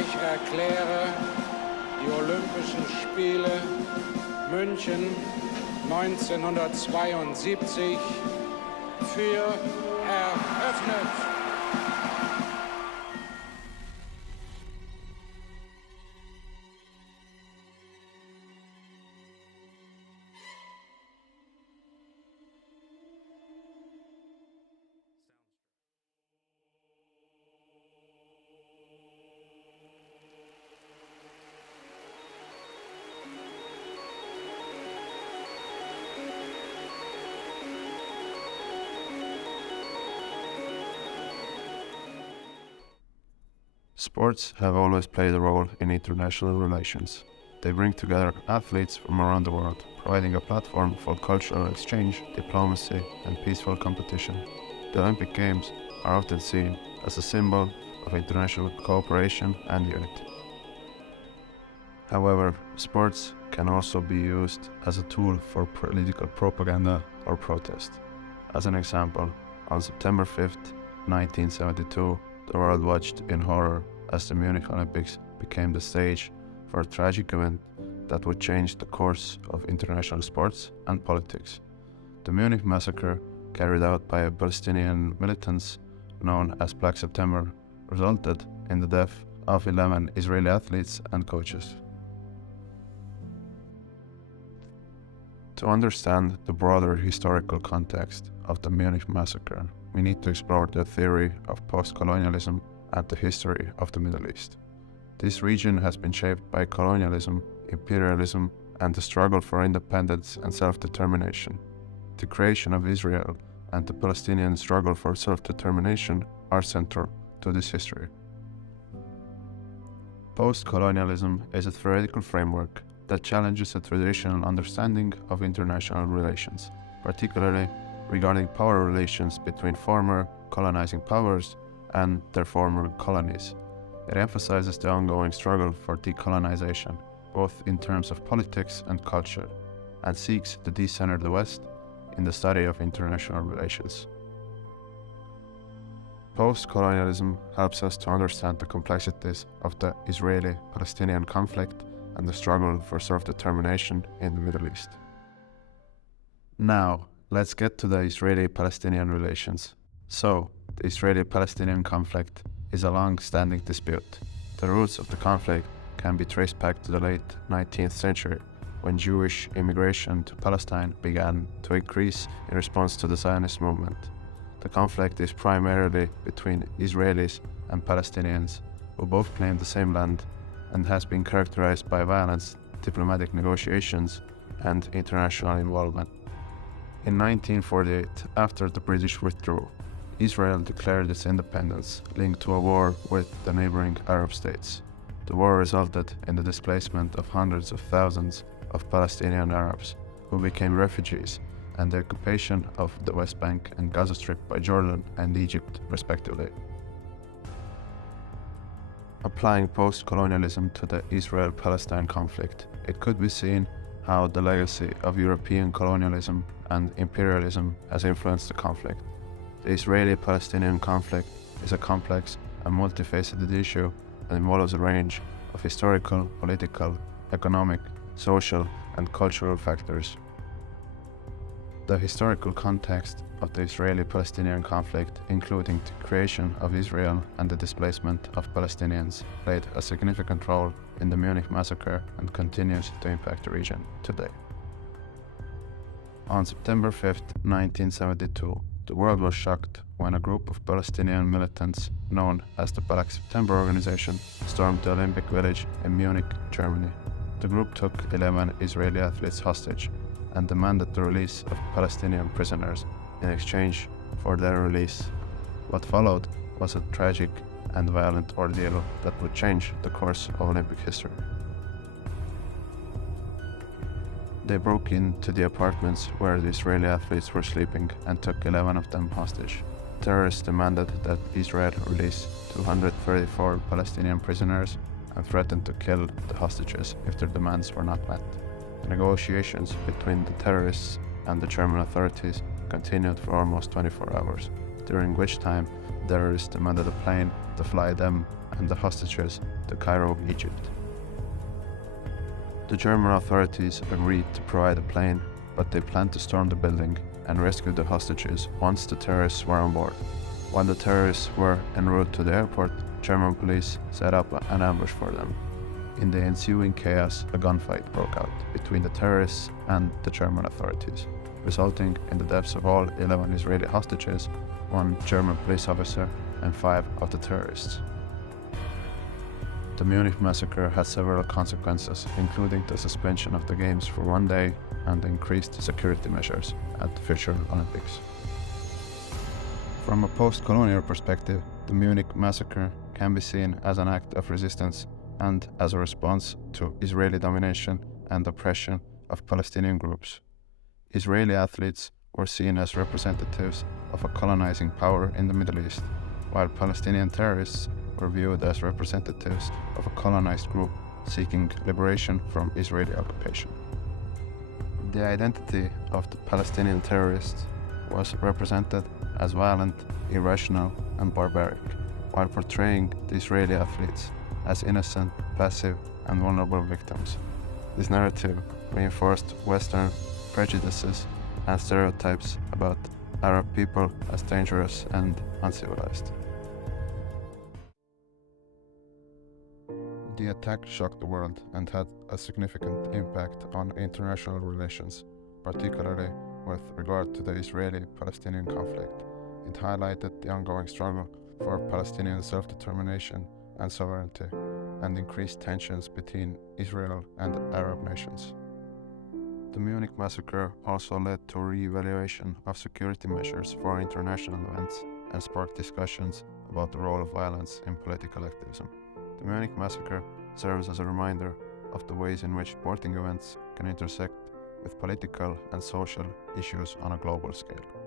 Ich erkläre die Olympischen Spiele München 1972 für eröffnet. Sports have always played a role in international relations. They bring together athletes from around the world, providing a platform for cultural exchange, diplomacy, and peaceful competition. The Olympic Games are often seen as a symbol of international cooperation and unity. However, sports can also be used as a tool for political propaganda or protest. As an example, on September 5th, 1972, the world watched in horror as the Munich Olympics became the stage for a tragic event that would change the course of international sports and politics. The Munich Massacre, carried out by Palestinian militants known as Black September, resulted in the death of 11 Israeli athletes and coaches. To understand the broader historical context of the Munich Massacre, we need to explore the theory of post-colonialism and the history of the Middle East. This region has been shaped by colonialism, imperialism, and the struggle for independence and self-determination. The creation of Israel and the Palestinian struggle for self-determination are central to this history. Post-colonialism is a theoretical framework that challenges a traditional understanding of international relations, particularly regarding power relations between former colonizing powers and their former colonies. It emphasizes the ongoing struggle for decolonization, both in terms of politics and culture, and seeks to decenter the West in the study of international relations. Post-colonialism helps us to understand the complexities of the Israeli-Palestinian conflict and the struggle for self-determination in the Middle East. Now, let's get to the Israeli-Palestinian relations. So, the Israeli-Palestinian conflict is a long-standing dispute. The roots of the conflict can be traced back to the late 19th century, when Jewish immigration to Palestine began to increase in response to the Zionist movement. The conflict is primarily between Israelis and Palestinians, who both claim the same land, and has been characterized by violence, diplomatic negotiations, and international involvement. In 1948, after the British withdrew, Israel declared its independence, linked to a war with the neighboring Arab states. The war resulted in the displacement of hundreds of thousands of Palestinian Arabs, who became refugees, and the occupation of the West Bank and Gaza Strip by Jordan and Egypt, respectively. Applying post-colonialism to the Israel-Palestine conflict, it could be seen how the legacy of European colonialism and imperialism has influenced the conflict. The Israeli-Palestinian conflict is a complex and multifaceted issue that involves a range of historical, political, economic, social, and cultural factors. The historical context of the Israeli-Palestinian conflict, including the creation of Israel and the displacement of Palestinians, played a significant role in the Munich Massacre and continues to impact the region today. On September 5, 1972, the world was shocked when a group of Palestinian militants known as the Black September organization stormed the Olympic Village in Munich, Germany. The group took 11 Israeli athletes hostage and demanded the release of Palestinian prisoners in exchange for their release. What followed was a tragic and violent ordeal that would change the course of Olympic history. They broke into the apartments where the Israeli athletes were sleeping and took 11 of them hostage. Terrorists demanded that Israel release 234 Palestinian prisoners and threatened to kill the hostages if their demands were not met. The negotiations between the terrorists and the German authorities continued for almost 24 hours, during which time terrorists demanded a plane to fly them and the hostages to Cairo, Egypt. The German authorities agreed to provide a plane, but they planned to storm the building and rescue the hostages once the terrorists were on board. While the terrorists were en route to the airport, German police set up an ambush for them. In the ensuing chaos, a gunfight broke out between the terrorists and the German authorities, resulting in the deaths of all 11 Israeli hostages, 1 German police officer, and 5 of the terrorists. The Munich Massacre had several consequences, including the suspension of the Games for 1 day and increased security measures at the future Olympics. From a post-colonial perspective, the Munich Massacre can be seen as an act of resistance and as a response to Israeli domination and oppression of Palestinian groups. Israeli athletes were seen as representatives of a colonizing power in the Middle East, while Palestinian terrorists were viewed as representatives of a colonized group seeking liberation from Israeli occupation. The identity of the Palestinian terrorists was represented as violent, irrational, and barbaric, while portraying the Israeli athletes as innocent, passive, and vulnerable victims. This narrative reinforced Western prejudices and stereotypes about Arab people as dangerous and uncivilized. The attack shocked the world and had a significant impact on international relations, particularly with regard to the Israeli-Palestinian conflict. It highlighted the ongoing struggle for Palestinian self-determination and sovereignty, and increased tensions between Israel and Arab nations. The Munich Massacre also led to a re-evaluation of security measures for international events and sparked discussions about the role of violence in political activism. The Munich Massacre serves as a reminder of the ways in which sporting events can intersect with political and social issues on a global scale.